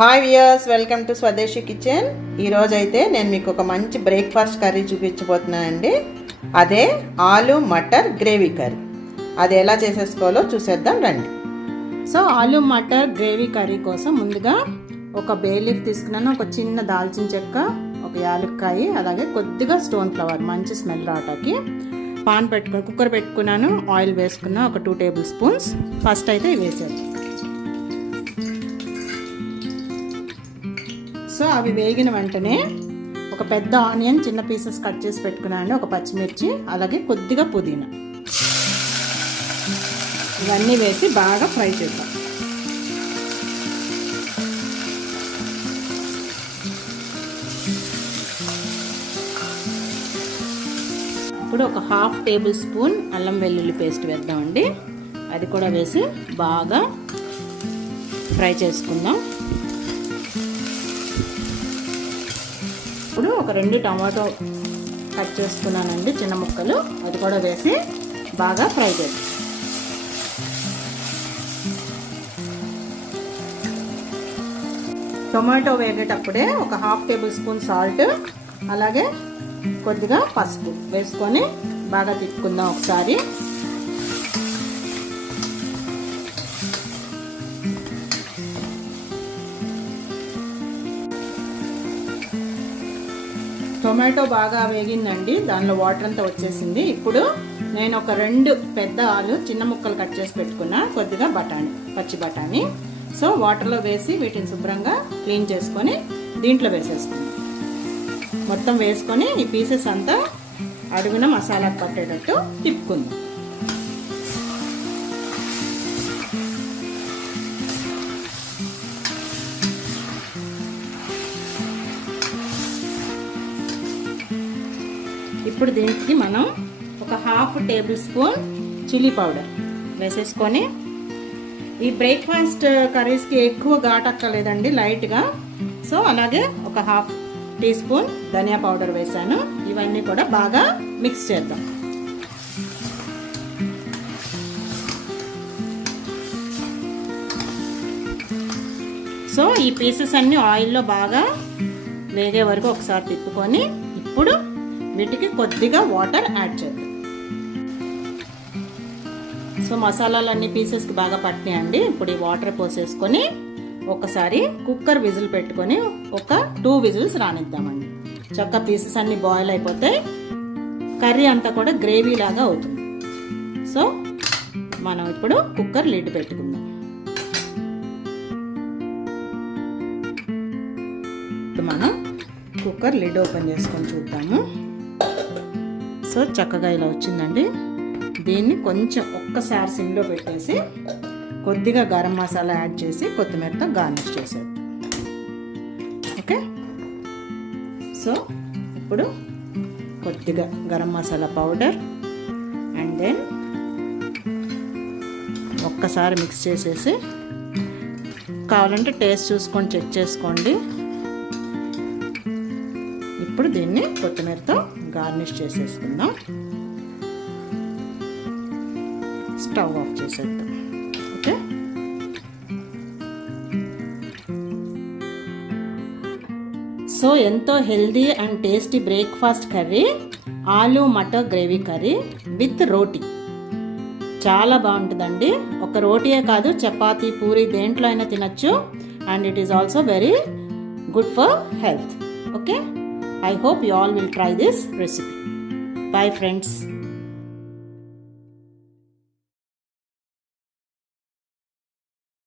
Hi viewers, welcome to స్వదేశీ kitchen. ఈరోజు అయితే నేను మీకు ఒక మంచి బ్రేక్ఫాస్ట్ కర్రీ చూపించబోతున్నానండి. అదే ఆలు మటర్ గ్రేవీ కర్రీ. అది ఎలా చేసేసుకోవాలో చూసేద్దాం రండి. సో ఆలు మటర్ గ్రేవీ కర్రీ కోసం ముందుగా ఒక బే లీఫ్ తీసుకున్నాను, ఒక చిన్న దాల్చిన చెక్క, ఒక యాలక్కాయ, అలాగే కొద్దిగా స్టోన్ ఫ్లవర్ మంచి స్మెల్ రావటానికి. పాన్ పెట్టుకుని కుక్కర్ పెట్టుకున్నాను, ఆయిల్ వేసుకున్నా ఒక 2 టేబుల్ స్పూన్స్. ఫస్ట్ అయితే వేసాను. సో అవి వేగిన వెంటనే ఒక పెద్ద ఆనియన్ చిన్న పీసెస్ కట్ చేసి పెట్టుకున్నాను, ఒక పచ్చిమిర్చి, అలాగే కొద్దిగా పుదీనా, ఇవన్నీ వేసి బాగా ఫ్రై చేద్దాం. ఇప్పుడు ఒక 1/2 టేబుల్ స్పూన్ అల్లం వెల్లుల్లి పేస్ట్ వేద్దామండి. అది కూడా వేసి బాగా ఫ్రై చేసుకుందాం. ఇప్పుడు ఒక 2 టమాటో కట్ చేసుకున్నానండి చిన్న ముక్కలు, అది కూడా వేసి బాగా ఫ్రై చేద్దాం. టొమాటో వేగేటప్పుడే ఒక 1/2 టేబుల్ స్పూన్ సాల్ట్, అలాగే కొద్దిగా పసుపు వేసుకొని బాగా తిప్పుకుందాం ఒకసారి. టొమాటో బాగా వేగిందండి, దానిలో వాటర్ అంతా వచ్చేసింది. ఇప్పుడు నేను ఒక 2 పెద్ద ఆలు చిన్న ముక్కలు కట్ చేసి పెట్టుకున్నా, కొద్దిగా బఠానీ, పచ్చి బఠానీ. సో వాటర్లో వేసి వీటిని శుభ్రంగా క్లీన్ చేసుకొని దీంట్లో వేసేసుకున్నాం. మొత్తం వేసుకొని ఈ పీసెస్ అంతా అడుగున మసాలాకు పట్టేటట్టు తిప్పుకుందాం. ఇప్పుడు దీనికి మనం ఒక 1/2 టేబుల్ స్పూన్ చిల్లీ పౌడర్ వేసేసుకొని, ఈ బ్రేక్ఫాస్ట్ కర్రీస్కి ఎక్కువ ఘాటక్కర్లేదండి, లైట్గా. సో అలాగే ఒక 1/2 టీ స్పూన్ ధనియా పౌడర్ వేసాను. ఇవన్నీ కూడా బాగా మిక్స్ చేద్దాం. సో ఈ పీసెస్ అన్నీ ఆయిల్లో బాగా వేగే వరకు ఒకసారి తిప్పుకొని, ఇప్పుడు వీటికి కొద్దిగా వాటర్ యాడ్ చేద్దాం. సో మసాలాలు అన్ని పీసెస్కి బాగా పట్టినాయండి. ఇప్పుడు ఈ వాటర్ పోసేసుకొని ఒకసారి కుక్కర్ విజిల్ పెట్టుకొని ఒక 2 విజిల్స్ రానిద్దామండి. చక్క పీసెస్ అన్ని బాయిల్ అయిపోతాయి, కర్రీ అంతా కూడా గ్రేవీ లాగా అవుతుంది. సో మనం ఇప్పుడు కుక్కర్ లిడ్ పెట్టుకుందాం. ఇప్పుడు మనం కుక్కర్ లిడ్ ఓపెన్ చేసుకొని చూద్దాము. సో చక్కగా ఇలా వచ్చిందండి. దీన్ని కొంచెం ఒక్కసారి సిమ్లో పెట్టేసి కొద్దిగా గరం మసాలా యాడ్ చేసి కొత్తిమీరతో గార్నిష్ చేసేద్దాం. ఓకే, సో ఇప్పుడు కొద్దిగా garam masala powder and then ఒక్కసారి మిక్స్ చేసేసి, కావాలంటే టేస్ట్ చూసుకొని చెక్ చేసుకోండి. ఇప్పుడు దీన్ని కొత్తిమీరతో గార్నిష్ చేసేసుకుందాం. స్టవ్ ఆఫ్ చేసేద్దాం. ఓకే, సో ఎంతో healthy and tasty breakfast curry ఆలు మటర్ గ్రేవీ కర్రీ విత్ రోటీ. చాలా బాగుంటుందండి. ఒక రోటీయే కాదు, చపాతీ, పూరి దేంట్లో అయినా తినచ్చు. And it is also very good for health. Okay, I hope you all will try this recipe. Bye friends.